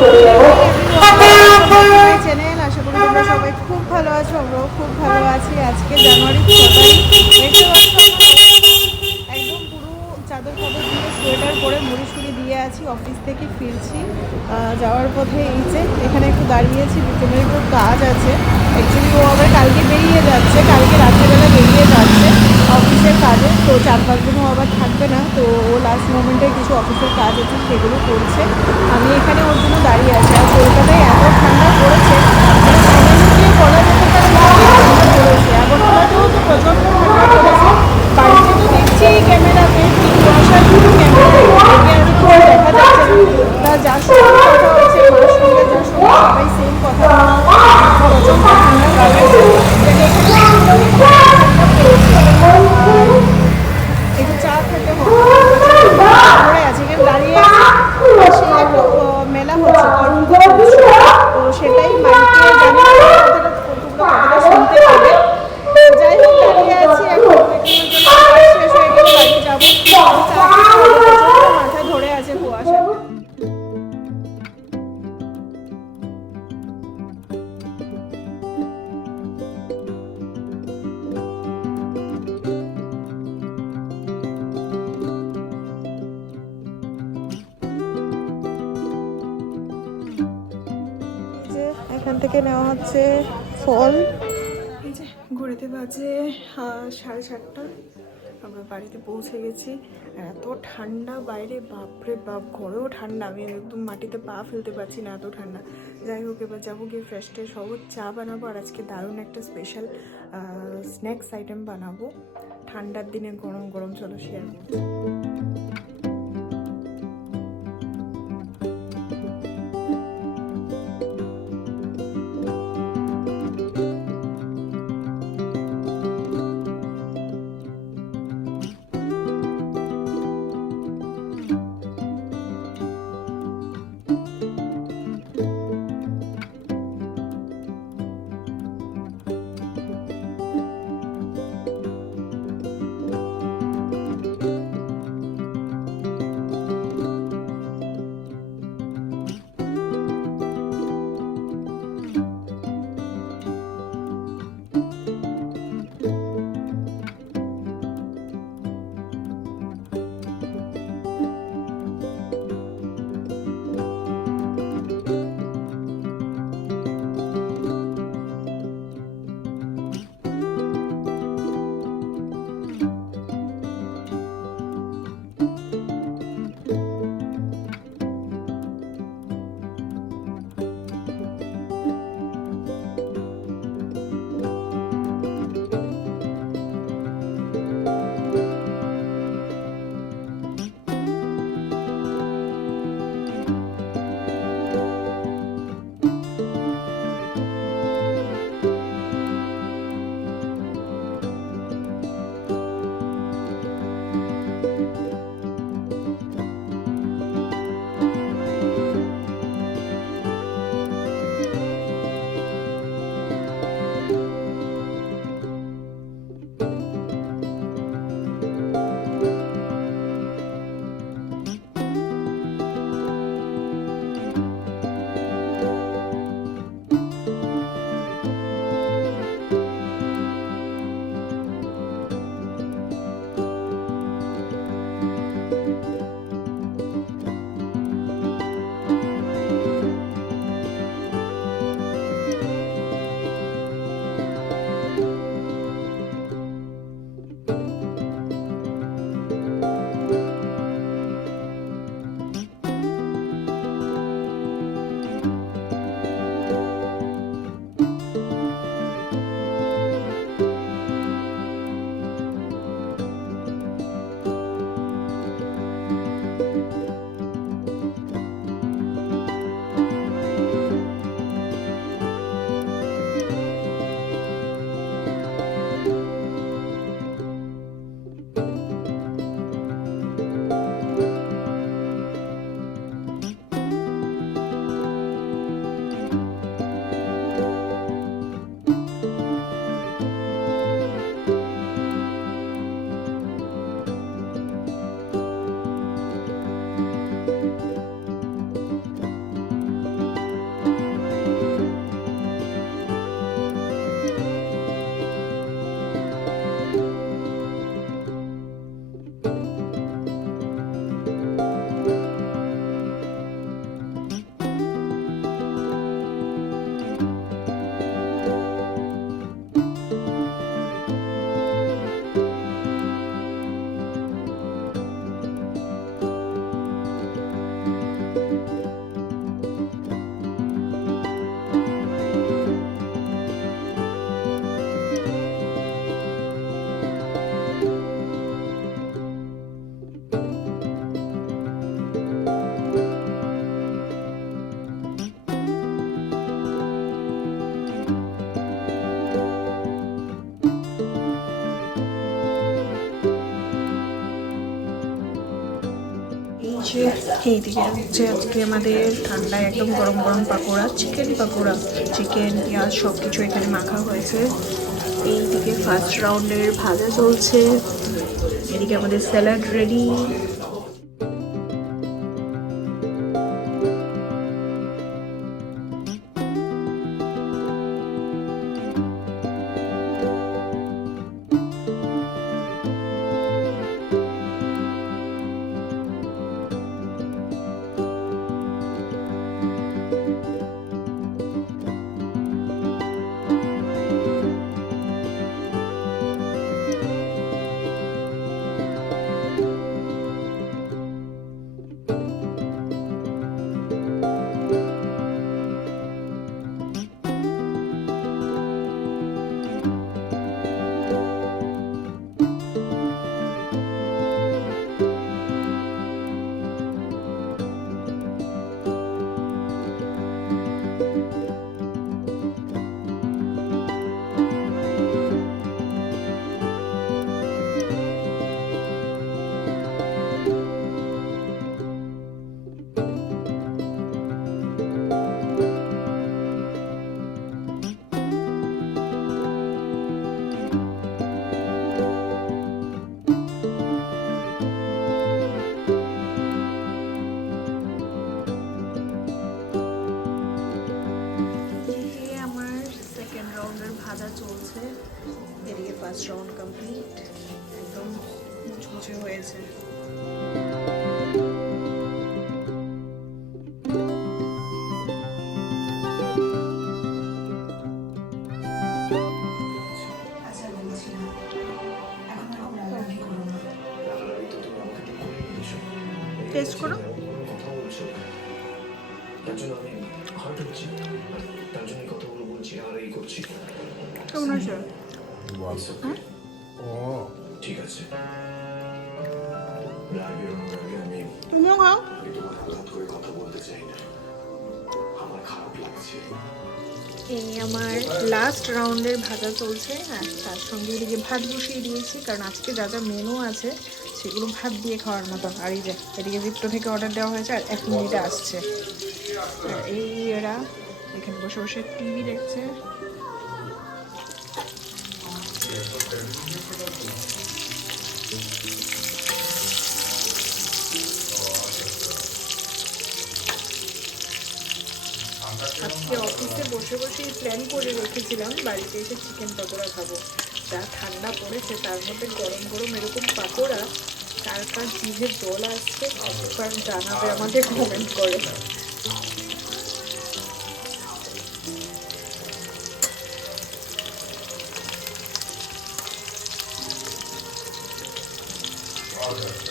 করি তোমরা সবাই খুব ভালো আছো, আমরাও খুব ভালো আছি। আজকে জানুয়ারি ছ একদম পুরো চাদর ফাদর দিয়ে সোয়েটার পরে মুড়ি দিয়ে আছি, অফিস থেকে ফিরছি যাওয়ার পথে এই যে এখানে একটু দাঁড়িয়েছি বিকেলের একটু কাজ আছে। অ্যাকচুয়ালি ও আবার কালকে বেরিয়ে যাচ্ছে, কালকে রাত্রেবেলা বেরিয়ে যাচ্ছে। অফিসের কাজে, তো চার পাঁচ দিনও আবার থাকবে না, তো ও লাস্ট মোমেন্টে কিছু অফিসের কাজ আছে সেগুলো করছে। আমি এখানে ওর জন্য দাঁড়িয়ে আছি। আর কলকাতায় এত ঠান্ডা পড়েছে মানে বলা যেতে পারে পড়েছে। আগরতলাতেও তো প্রচণ্ড ঠান্ডা পড়েছে। বাড়িতে তো দেখছি ক্যামেরাতে, ঠিক ক্যামেরা না। কথা হচ্ছে মার সঙ্গে যার সঙ্গে সবাই সেম কথা প্রচণ্ড ঠান্ডা একটু থেকে নেওয়া হচ্ছে ফল। এই যে ঘুরেতে বাজে সাড়ে সাতটা। আমরা বাড়িতে পৌঁছে গেছি। এত ঠান্ডা বাইরে, বাপরে বাপ, ঘরেও ঠান্ডা। আমি একদম মাটিতে পা ফেলতে পারছি না, এত ঠান্ডা। যাই হোক, এবার যাব গিয়ে ফ্রেশ ট্রেশ হব, চা বানাবো, আর আজকে দারুণ একটা স্পেশাল স্ন্যাক্স আইটেম বানাবো। ঠান্ডার দিনে গরম গরম চলো শেয়ার এইদিকে হচ্ছে আজকে আমাদের ঠান্ডায় একদম গরম গরম পাকোড়া চিকেন পাকোড়া চিকেন পেঁয়াজ সব কিছু এখানে মাখা হয়েছে। এইদিকে ফার্স্ট রাউন্ডের ভাজা চলছে। এদিকে আমাদের স্যালাড রেডি লাগছে এই আমার লাস্ট রাউন্ডের ভাজা চলছে, আর তার সঙ্গে এদিকে ভাত বসিয়ে দিয়েছি, কারণ আজকে যা যা মেনু আছে, সেগুলো ভাত দিয়ে খাওয়ার মতো। আর এই যে, এদিকে জিপ্টো থেকে অর্ডার দেওয়া হয়েছে, আর এক মিনিটে আসছে। আর এই এরা এখানে বসে বসে টিভি দেখছে। আজকে বসে বসেই প্ল্যান করে রেখেছিলাম, বাড়িতে এসে চিকেন পকোড়া খাব। যা ঠান্ডা পড়েছে, তার মধ্যে গরম গরম এরকম পাকোড়া কার কার জিভে জল আসছে একবার জানাবে আমাদের কমেন্ট করে। আমাদের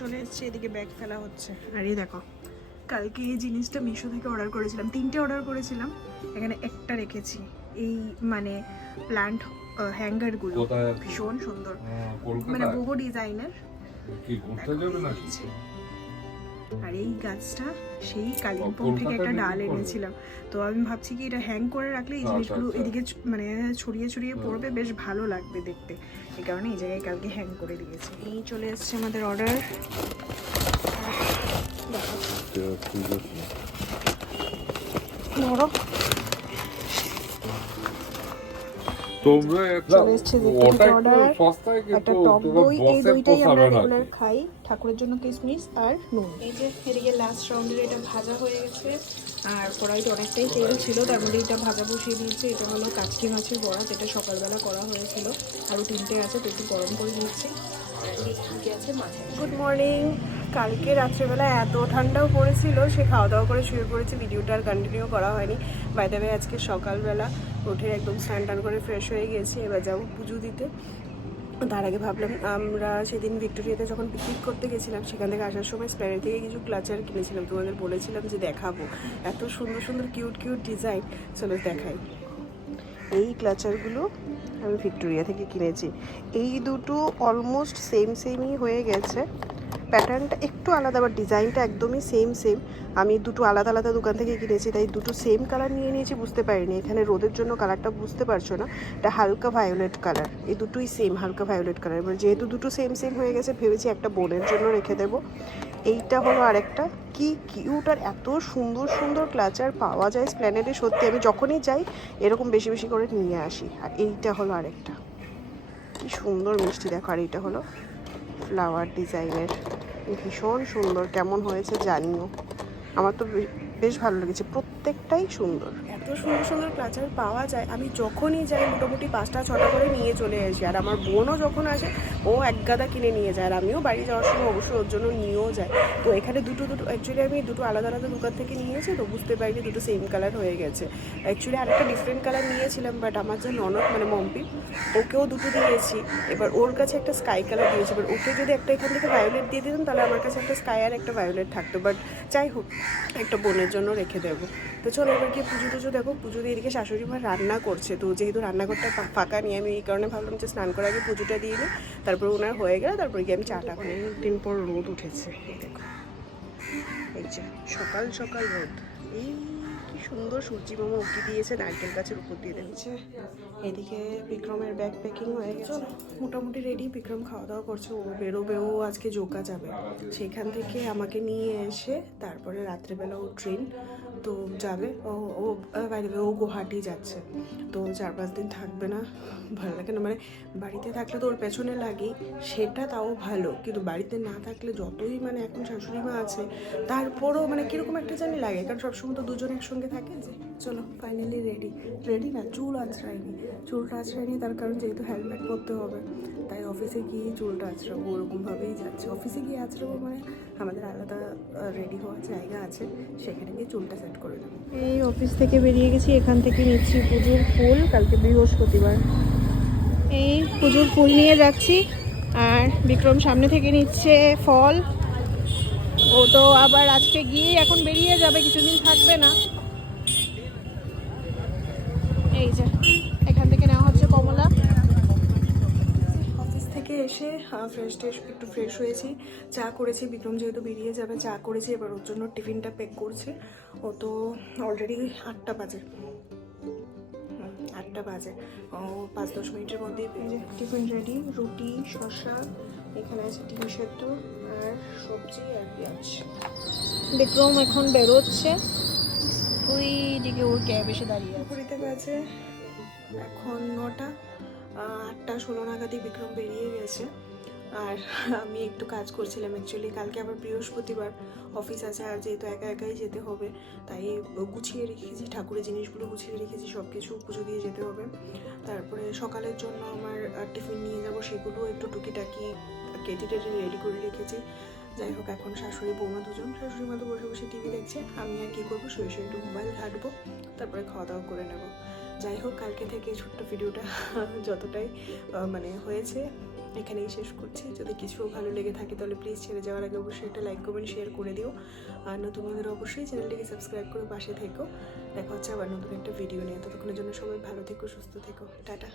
চলে এসছে এদিকে ব্যাগ ফেলা হচ্ছে। আর এই দেখো কালকে এই জিনিসটা মিশো থেকে অর্ডার করেছিলাম। তিনটে অর্ডার করেছিলাম এখানে একটা রেখেছি। এই মানে প্ল্যান্ট হ্যাঙ্গারগুলো ভীষণ সুন্দর। হ্যাঁ, মানে বহু ডিজাইনের কি ঘুরতে যাবে নাকি? আর এই গাছটা সেই কালিম্পং থেকে একটা ডাল এনেছিলাম। তো আমি ভাবছি কি এটা হ্যাং করে রাখলে এই আচ্ছা, জিনিসগুলো আচ্ছা। এদিকে মানে ছড়িয়ে ছড়িয়ে পড়বে বেশ ভালো লাগবে দেখতে। এই কারণে এই জায়গায় কালকে হ্যাং করে দিয়েছি। এই চলে এসছে আমাদের অর্ডার ধরো। তোমরা চলে এসছে যে ওটা থেকে একটু order, সস্তায় একটা টক দই এই দইটাই আমরা রেগুলার খাই ঠাকুরের জন্য কিশমিশ আর নুন। এই যে এদিকে লাস্ট রাউন্ডের এটা ভাজা হয়ে গেছে আর কড়াইতে অনেকটাই তেল ছিল তার মধ্যে এটা ভাজা বসিয়ে দিয়েছে এটা হলো কাচকি মাছের বড়া যেটা সকালবেলা করা হয়েছিল। আরও তিনটে আছে তো একটু গরম করে দিচ্ছি আর আছে গুড মর্নিং কালকে রাত্রেবেলা এত ঠান্ডাও পড়েছিল, সে খাওয়া দাওয়া করে শুয়ে পড়েছে, ভিডিওটা আর কন্টিনিউ করা হয়নি। বাইরে আজকে সকালবেলা উঠে একদম স্নান টান করে ফ্রেশ হয়ে গেছি এবার যাব পুজো দিতে। তার আগে ভাবলাম আমরা সেদিন ভিক্টোরিয়াতে যখন পিকনিক করতে গেছিলাম, সেখান থেকে আসার সময় স্প্যানের থেকে কিছু ক্লাচার কিনেছিলাম। তোমাদের বলেছিলাম যে দেখাবো। এত সুন্দর সুন্দর কিউট কিউট ডিজাইন চলো দেখাই। এই ক্লাচারগুলো আমি ভিক্টোরিয়া থেকে কিনেছি। এই দুটো অলমোস্ট সেম সেমই হয়ে গেছে। প্যাটার্নটা একটু আলাদা বাট ডিজাইনটা একদমই সেম সেম আমি দুটো আলাদা আলাদা দোকান থেকে কিনেছি, তাই দুটো সেম কালার নিয়ে নিয়েছি, বুঝতে পারিনি। এখানে রোদের জন্য কালারটা বুঝতে পারছ না। এটা হালকা ভায়োলেট কালার এই দুটোই সেম হালকা ভায়োলেট কালার এবার যেহেতু দুটো সেম সেম হয়ে গেছে, ভেবেছি একটা বোনের জন্য রেখে দেবো। এইটা হলো আরেকটা। কি কিউট আর এত সুন্দর সুন্দর ক্লাচার পাওয়া যায় স্প্ল্যানেডে সত্যি। আমি যখনই যাই, এরকম বেশি বেশি করে নিয়ে আসি। আর এইটা হলো আরেকটা। কি সুন্দর মিষ্টি দেখো। আর এইটা হলো ফ্লাওয়ার ডিজাইনের ভীষণ সুন্দর, কেমন হয়েছে জানিও। আমার তো বেশ ভালো লেগেছে, প্রত্যেকটাই সুন্দর। এত সুন্দর সুন্দর ক্লাচার পাওয়া যায়, আমি যখনই যাই মোটামুটি পাঁচটা ছটা করে নিয়ে চলে আসি, আর আমার বোনও যখন আসে ও এক গাদা কিনে নিয়ে যায় আর আমিও বাড়ি যাওয়ার সময় অবশ্যই ওর জন্য নিয়েও যায়। তো এখানে দুটো দুটো অ্যাকচুয়ালি আমি দুটো আলাদা আলাদা দোকান থেকে নিয়েছি তো বুঝতে পারিনি দুটো সেম কালার হয়ে গেছে। অ্যাকচুয়ালি আরেকটা ডিফারেন্ট কালার নিয়েছিলাম বাট আমার যে ননদ মানে মম্পি, ওকেও দুটো দিয়েছি। এবার ওর কাছে একটা স্কাই কালার দিয়েছি। এবার ওকে যদি একটা এখান থেকে ভায়োলেট দিয়ে দিতাম তাহলে আমার কাছে একটা স্কাই আর একটা ভায়োলেট থাকতো। বাট যাই হোক, একটা বোনের জন্য রেখে দেবো। তো চলো এবার গিয়ে পুজো টুজো দেখো। পুজো দিয়ে এদিকে শাশুড়ি মা রান্না করছে। তো যেহেতু রান্নাঘরটা ফাঁকা নিয়ে আমি এই কারণে ভাবলাম যে স্নান করার আগে পুজোটা দিয়ে নিই। তারপর ওনার হয়ে গেল তারপর গিয়ে আমি চাটা করে দিন পর রোদ উঠেছে। এই দেখো। এই যে সকাল সকাল রোদ। এই সুন্দর সূর্যি মামা উঠে দিয়েছে নারকেল গাছের উপর দিয়ে দেখছে এদিকে বিক্রমের ব্যাগ প্যাকিং হয়ে গেছে। মোটামুটি রেডি বিক্রম খাওয়া দাওয়া করছে ও বেরোবে ও আজকে জোকা যাবে। সেখান থেকে আমাকে নিয়ে এসে তারপরে রাত্রেবেলা ও ট্রেন তো যাবে। ও ও বাইরে ও গুয়াহাটি যাচ্ছে। তো চার পাঁচ দিন থাকবে না ভালো লাগে না। মানে বাড়িতে থাকলে তো ওর পেছনে লাগেই সেটা তাও ভালো। কিন্তু বাড়িতে না থাকলে যতই মানে এখন শাশুড়ি মা আছে তারপরও মানে কীরকম একটা জানি লাগে। কারণ সবসময় তো দুজন একসঙ্গে থাকে। যে, চলো ফাইনালি রেডি রেডি না, চুল আঁচড়াইনি। চুলটা আঁচড়াইনি, তার কারণ যেহেতু হেলমেট পরতে হবে। তাই অফিসে গিয়ে চুলটা আঁচড়াবো ওরকমভাবেই যাচ্ছে। অফিসে গিয়ে আঁচড়াবো মানে আমাদের আলাদা রেডি হওয়ার জায়গা আছে, সেখানে গিয়ে চুলটা সেট করে দেবো এই অফিস থেকে বেরিয়ে গেছি, এখান থেকে নিচ্ছি পুজোর ফুল, কালকে বৃহস্পতিবার। এই পুজোর ফুল নিয়ে যাচ্ছি, আর বিক্রম সামনে থেকে নিচ্ছে ফল। ও তো আবার আজকে গিয়ে এখন বেরিয়ে যাবে, কিছুদিন থাকবে না। এই যে এখান থেকে নেওয়া হচ্ছে কমলা। অফিস থেকে এসে ফ্রেশ ট্রেশ একটু ফ্রেশ হয়েছি। চা করেছি বিক্রম যেহেতু বেরিয়ে যাবে চা করেছি এবার ওর জন্য টিফিনটা প্যাক করছি। ও তো অলরেডি আটটা বাজে। আটটা বাজে। ও পাঁচ দশ মিনিটের যাবে টিফিন রেডি রুটি শসা এখানে আছে ডিম সেদ্ধ আর সবজি আর পেঁয়াজ। বিক্রম এখন বেরোচ্ছে। ওই দিকে ওর ক্যাব এসে দাঁড়িয়ে পুরীতে বাজে এখন নটা আটটা, ষোলো নাগাদই বিক্রম বেরিয়ে গেছে। আর আমি একটু কাজ করছিলাম অ্যাকচুয়ালি কালকে আবার বৃহস্পতিবার অফিস আছে, আর যেহেতু একা একাই যেতে হবে, তাই গুছিয়ে রেখেছি, ঠাকুরের জিনিসগুলো গুছিয়ে রেখেছি সব কিছু পুজো দিয়ে যেতে হবে। তারপরে সকালের জন্য আমার টিফিন নিয়ে যাব, সেগুলো একটু টুকিটাকি কেটে টেটে রেডি করে রেখেছি। যাই হোক, এখন শাশুড়ি, বৌমা দুজন। শাশুড়ি মা তো বসে বসে টিভি দেখছে। আমি আর কি করব? শুয়ে শুয়ে একটু মোবাইল ঘাটবো। তারপরে খাওয়া দাওয়া করে নেব। যাই হোক, কালকে থেকে ছোট্ট ভিডিওটা যতটাই মানে হয়েছে, এখানেই শেষ করছি। যদি কিছু ভালো লেগে থাকে, তাহলে প্লিজ ছেড়ে যাওয়ার আগে অবশ্যই একটা লাইক কমেন্ট শেয়ার করে দিও। আর নতুন বন্ধুরা অবশ্যই চ্যানেলটিকে সাবস্ক্রাইব করে পাশে থেকো। দেখা হচ্ছে আবার নতুন একটা ভিডিও নিয়ে। ততক্ষণের জন্য সবাই ভালো থেকো, সুস্থ থেকো। টাটা।